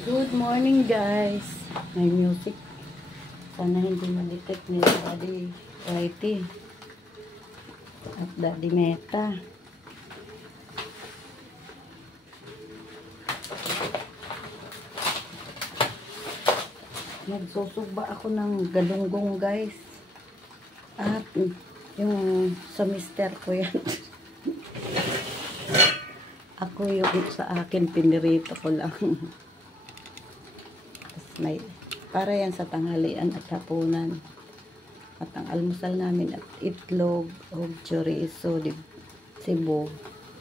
Good morning guys. May music. Sana hindi ma-detect ni Daddy Whitey at Daddy Meta. Nagsusugba ako ng galunggong guys. At yung sa mister ko yan. Ako yung sa akin pinirito ko lang. May para yan sa tanghalian at hapunan. At ang almusal namin at itlog o chorizo, sibo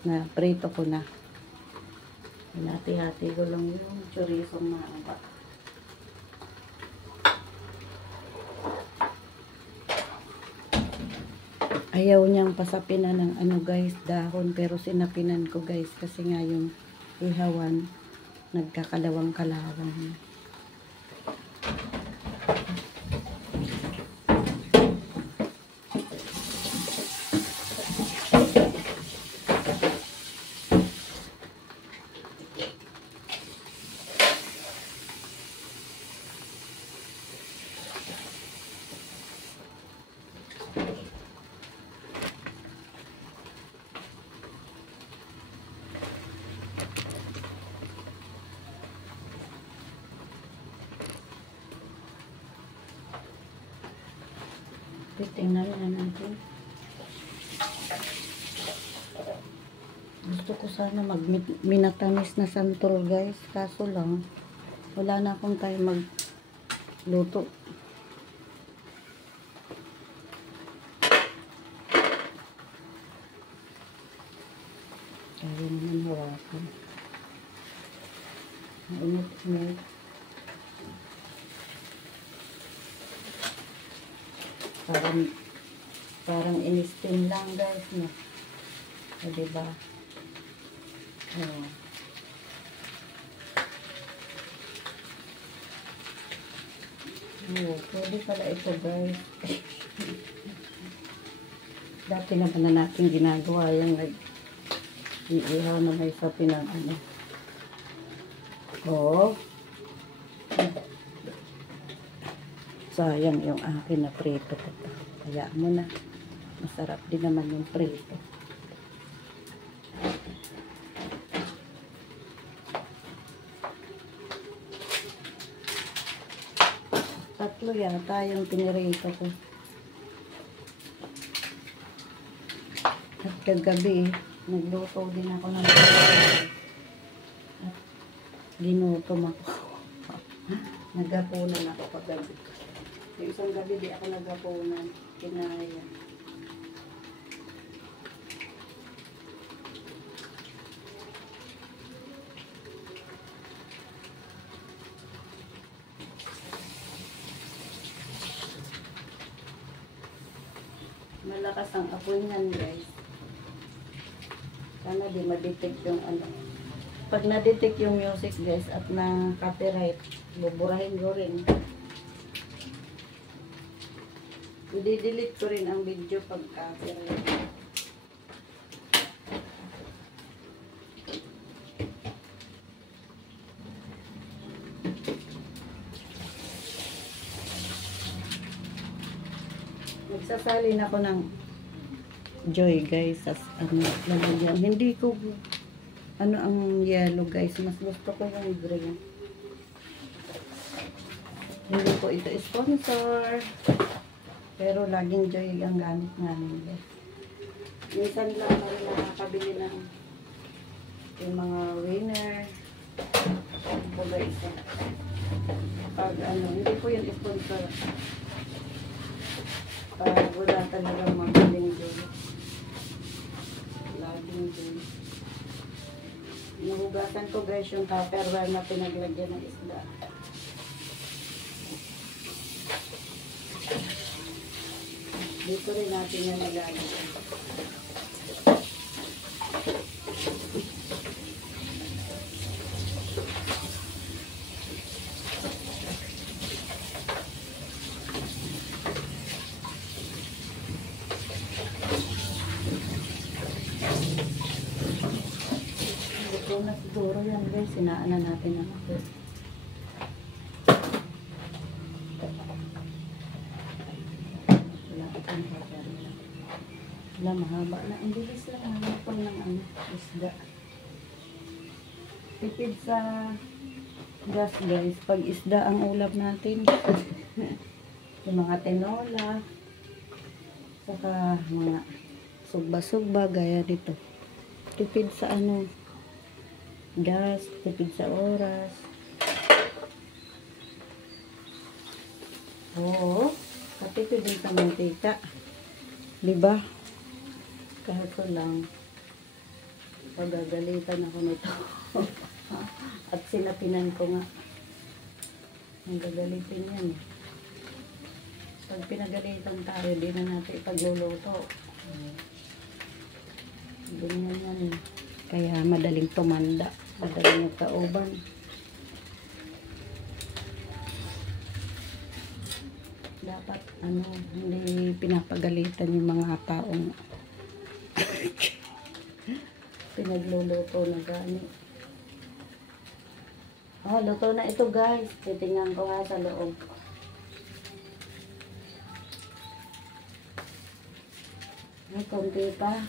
na prito ko na. Hinati-hati ko lang yung chorizo na ba. Ayaw niyang pasapinan ng ano guys, dahon, pero sinapinan ko guys kasi nga yung ihawan nagkakalawang-kalawang. Tingnan na natin. Gusto ko sana minatamis na santol guys. Kaso lang, wala na akong time magluto. Kaya naman hawakan. Mainit-init. Parang in-steam lang guys, no? O, diba? Oh. Oh, pwede pala ito guys. Dati naman na natin ginagawa yung iihaw na may sapi ng ano. Oh. Sayang yung akin na prito ko. Kaya mo na. Masarap din naman yung prito. Tatlo yata yung pinirito ko. At kagabi, nagluto din ako ng at ginutom ako. Nagapunan ako kagabi. Yung isang gabi di ako nagapunan. Kinaya. Malakas ang apoy niyan guys. Sana di ma-detect yung ano. Pag na-detect yung music guys at na copyright, buburahin ko rin. I-delete ko rin ang video pag copyright. Nagsasalin ako ng Joy guys sa ano, lalagyan. Hindi ko ano ang yellow guys, mas gusto ko yung green. Hindi ko ito sponsor, pero laging Joy ang gamit namin guys. Minsan lang ako nakakabili ng yung mga winner po guys. Pag ano, hindi ko yung sponsor. Pag wala talagang magaling Joy. Laging Joy. Nahugasan ko guys yung tupperware na pinaglagyan ng isda. Dito rin natin yung nilagyan. Ito na siguro yan guys. Sinaan na natin ang ako. Wala, mahaba na. Ang bilis lang hanapon ng ano, isda. Tipid sa gas guys. Pag isda ang ulam natin. Yung mga tinola. Saka mga sugba-sugba gaya dito. Tipid sa ano, gas, tipid sa oras. Oo, katipid din sa mantika. Diba? Kaso lang, pagagalitan ako nito. At sinapinan ko nga. Ang gagalitin yan. Pag pinagalitan tayo, di na natin ipagluluto. Ganyan yan. Kaya madaling tumanda. Madaling magkauban. Dapat, hindi pinapagalitan yung mga taong pinagluluto na gani. Oh, luto na ito guys. Titingnan ko nga sa loob. May konti pa.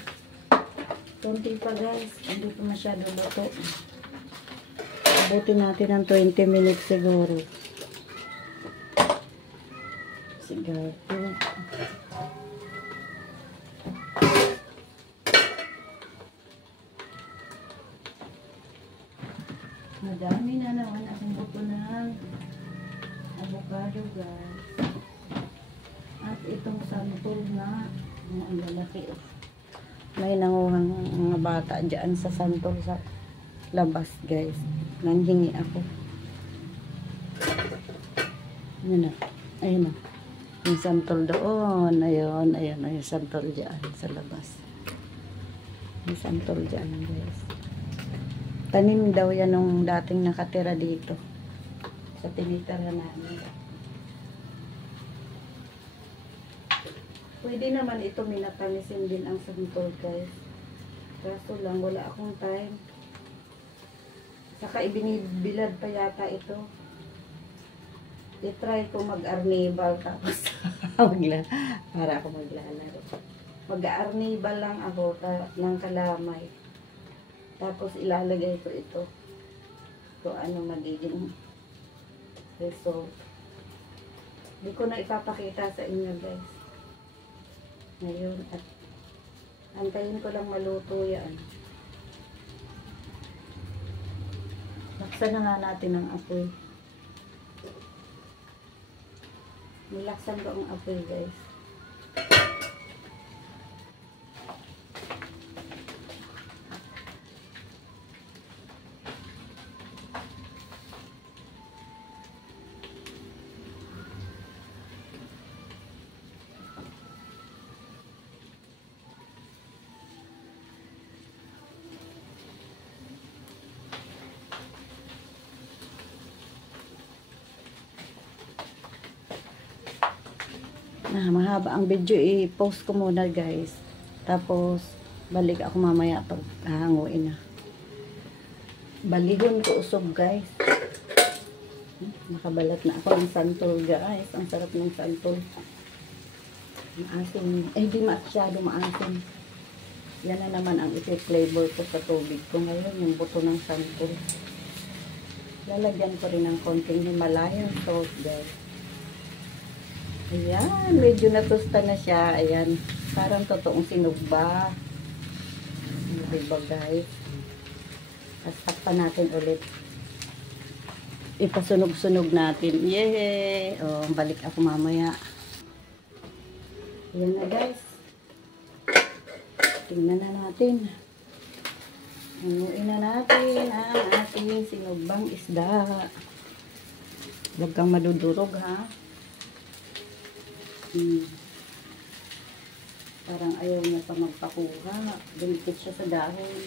Konti pa guys. Hindi pa masyado luto. Abutin natin ng 20 minutes siguro. Siguro. Madami na naman akong buto ng avocado guys. At itong santol na ang lalaki. May nanguhang mga bata dyan sa santol sa labas guys. Nanghingi ako. Ayun na. Ayun na. Yung santol doon. Ayun. Ayun. Ayun. Santol dyan sa labas. Yung santol dyan guys. Tanim daw yan nung dating nakatira dito. Sa tinitira namin. Pwede naman ito minatanisin din ang santol guys. Kaso lang wala akong time. Saka ibinibilad pa yata ito. I-try ko mag-arnibal tapos para ako maglalaro. Mag-arnibal lang ako ng kalamay. Tapos ilalagay ko ito. Kung ano magiging result. Hindi ko na ipapakita sa inyo guys. Ngayon at antayin ko lang maluto yan. Laksan na nga natin ang apoy. Nilaksan ko ang apoy guys. Mahaba ang video, i-post ko muna guys. Tapos balik ako mamaya pag hahanguin na. Balihon ko usog guys. Nakabalat na ako ng santol guys. Ang sarap ng santol. Maasim. Di masyado maasim. Yan na naman ang iti-flavor ko sa tubig ko ngayon. Yung buto ng santol. Lalagyan ko rin ng konting Himalayan salt guys. Ayan, medyo natusta na siya. Ayan, parang totoong sinugba. Diba guys? Tapos takpan natin ulit. Ipasunog-sunog natin. Yay! O, balik ako mamaya. Ayan na guys. Tingnan na natin. Hanuin na natin ang ating sinugbang isda. Huwag kang madudurog ha. Parang ayaw niya pa magpakuha. Dumikit siya sa dahon.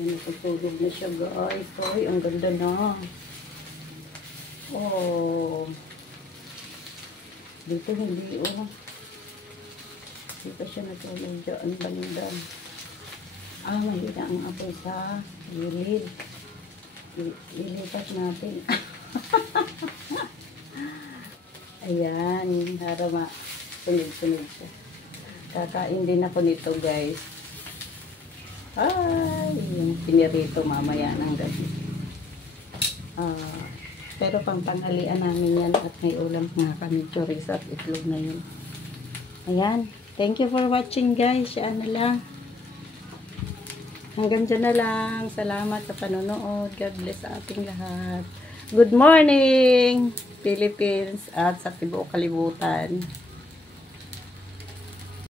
Yan, natutulog na siya guys. Ay, ang ganda na. Oh. Dito hindi oh. Dito siya natulog dyan. Banda. Mahina ang apoy sa gilid. Ilipat natin. Ayan, para ma-sunog-sunog siya. Kakain din ako nito, guys. Ay, yung pinirito mamaya ng gabi. Pero pangtanghalian namin yan at may ulam nga kami, chorizo at itlog na yun. Ayan. Thank you for watching, guys. Yan na lang. Hanggang dyan na lang. Salamat sa panonood. God bless sa ating lahat. Good morning, Philippines at sa tibuok kalibutan.